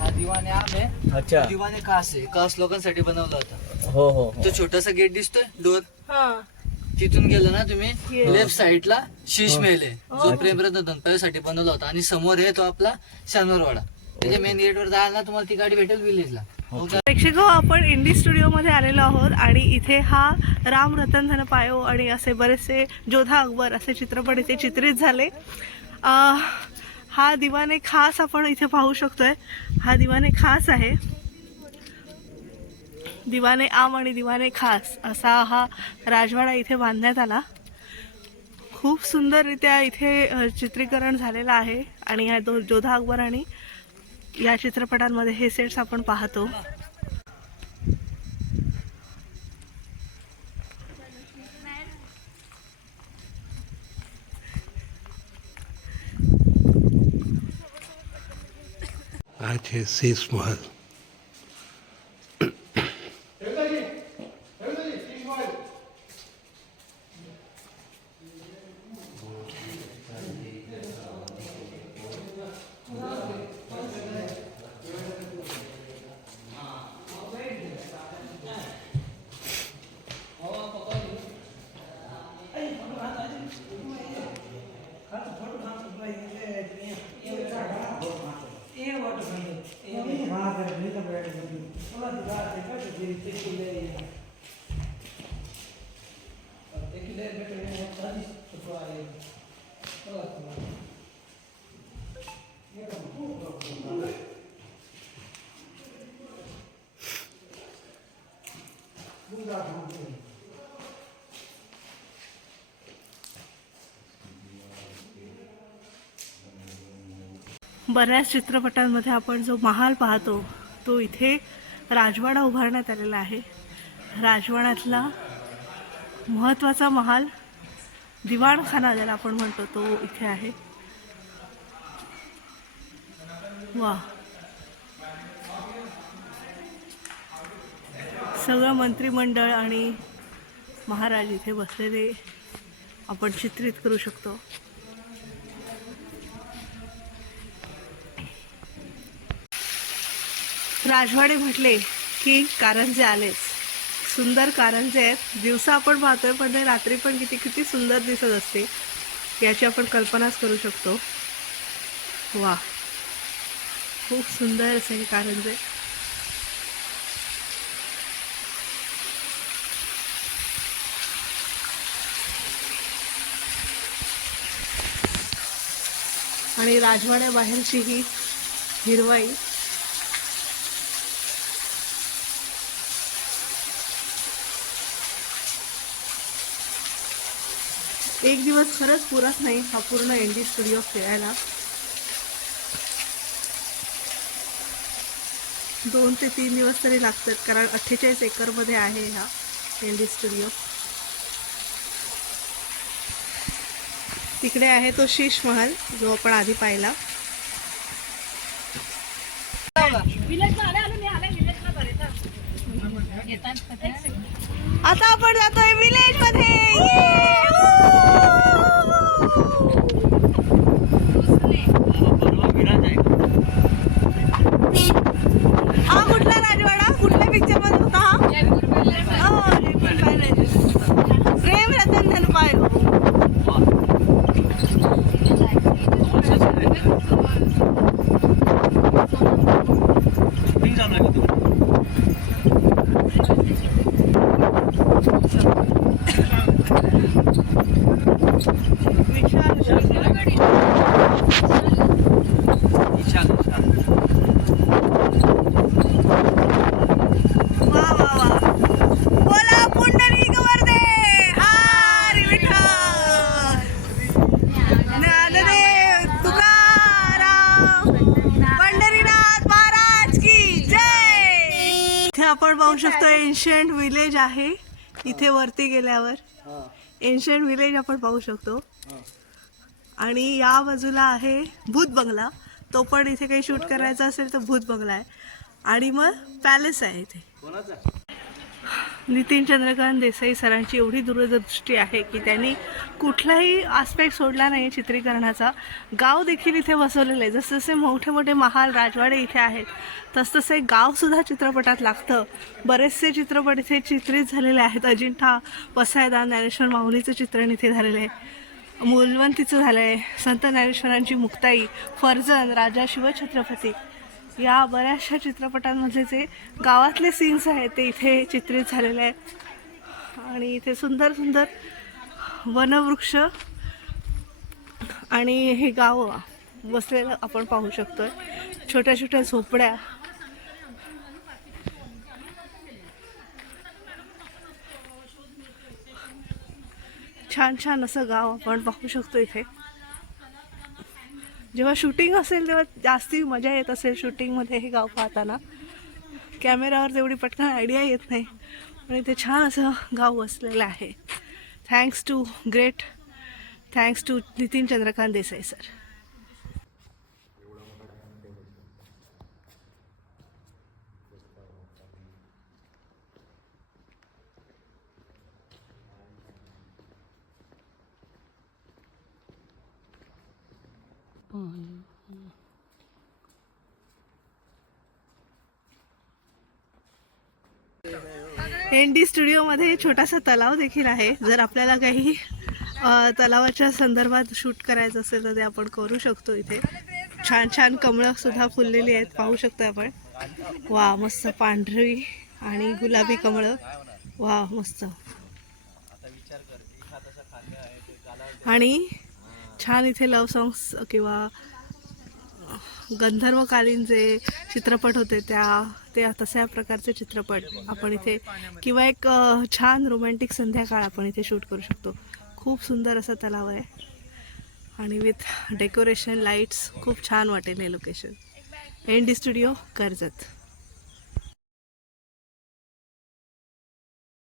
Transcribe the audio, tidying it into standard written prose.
हा दिवाने आम आहे. अच्छा. दिवाने खास आहे, खास लोकांसाठी बनवला होता. हो हो तो छोटासा गेट दिसतोय डोर, हा तिथून गेलं ना तुम्ही Yes. लेफ्ट साइडला शीश महल आहे, जो प्रेमरत्न धनपायासाठी बनवला होता. आणि समोर आहे तो आपला शनिवारवाडा. त्याच्या मेन गेटवर जायला ना तुम्हाला ती गाडी भेटेल विलेजला. प्रेक्षको, आपण इंडी स्टुडिओमध्ये आलेलो आहोत आणि इथे हा राम रतन धन पायो आणि असे बरेचसे जोधा अकबर असे चित्रपट इथे चित्रित झाले. हा दिवाने खास आपण इथे पाहू शकतोय. हा दिवाने खास आहे. दिवाने आम आणि दिवाने खास असा हा राजवाडा इथे बांधण्यात आला. खूप सुंदररित्या इथे चित्रीकरण झालेलं आहे आणि ह्या जोधा अकबर आणि या चित्रपटांमध्ये हे सेट्स आपण पाहतो. आज है शीश महल. बऱ्याच चित्रपटांमध्ये आपण जो महाल पाहतो तो इथे राजवाडा उभारण्यात आलेला आहे. राजवाड्यातला महत्त्वाचा महाल दिवाणखाना ज्याला आपण म्हणतो तो इथे आहे. वा, सगळं मंत्रिमंडळ आणि महाराज इथे बसलेले आपण चित्रित करू शकतो. राजवाडे म्हटले की कारंजे आलेच. सुंदर कारंजे आहेत. दिवसा आपण पाहतोय पण ते रात्री पण किती किती सुंदर दिसत असते याची आपण कल्पनाच करू शकतो. वा, खूप सुंदर असे हे कारंजे. आणि राजवाड्याबाहेरची ही हिरवाई एक दिवस खरंच पुरत नाही हा पूर्ण इंडी स्टुडिओ फिरायला. 2 ते 3 दिवस तरी लागतात कारण 48 एकरमध्ये आहे हा इंडी स्टुडिओ. तिकडे आहे तो शीश महल जो आपण आधी पाहिला. आता आपण जातोय विलेज मध्ये. हा कुठला राजवाडा, कुठल्या पिक्चर मध्ये होता हा? प्रेम रतन धन पायो. आपण पाहू शकतो एन्शियंट विलेज आहे इथे वरती गेल्यावर. एन्शियंट विलेज आपण पाहू शकतो. आणि या बाजूला आहे भूत बंगला. तो पण इथे काही शूट करायचं असेल तर भूत बंगला आहे. आणि मग पॅलेस आहे इथे. नितीन चंद्रकांत देसाई सरांची एवढी दूरदृष्टी आहे की त्यांनी कुठलाही आस्पेक्ट सोडला नाही चित्रीकरणाचा. गाव देखील इथे बसवलेलं आहे. जसे जसे मोठे मोठे महाल राजवाडे इथे आहेत तसतसे गावसुद्धा चित्रपटात लागतं. बरेचसे चित्रपट इथे चित्रित झालेले आहेत. अजिंठा, पसायदान, ज्ञानेश्वर माऊलीचं चित्रण इथे झालेलं आहे. मूलवंतीचं झालं आहे. संत ज्ञानेश्वरांची मुक्ताई, फर्जंद, राजा शिवछत्रपती या बऱ्याचशा चित्रपटांमधले जे गावातले सीन्स आहेत ते इथे चित्रित झालेले आहेत. आणि इथे सुंदर सुंदर वनवृक्ष आणि हे गाव बसलेलं आपण पाहू शकतोय. छोट्या छोट्या झोपड्या, छान छान असं गाव आपण पाहू शकतो इथे. जेव्हा शूटिंग असेल तेव्हा जास्ती मजा येत असेल शूटिंगमध्ये हे गाव पाहताना. कॅमेऱ्यावर तेवढी पटकन आयडिया येत नाही पण इथे छान असं गाव बसलेलं आहे. Thanks to Nitin Chandrakant Desai sir. ND स्टुडिओमध्ये छोटासा तलाव देखील आहे. जर आपल्याला काही तलावाच्या संदर्भात शूट करायचं असेल तर ते आपण करू शकतो. इथे छान छान कमळं सुद्धा फुललेली आहेत पाहू शकतो आपण. वा मस्त पांढरी आणि गुलाबी कमळं. वा मस्त. आणि छान इथे लव्ह सॉंग्स किंवा गंधर्वकालीन जे चित्रपट होते ते तशा प्रकारचे चित्रपट आपण इथे किंवा एक छान रोमॅन्टिक संध्याकाळ आपण इथे शूट करू शकतो. खूप सुंदर असं तलाव आहे आणि विथ डेकोरेशन लाईट्स खूप छान वाटेल हे लोकेशन. ND studio Karjat.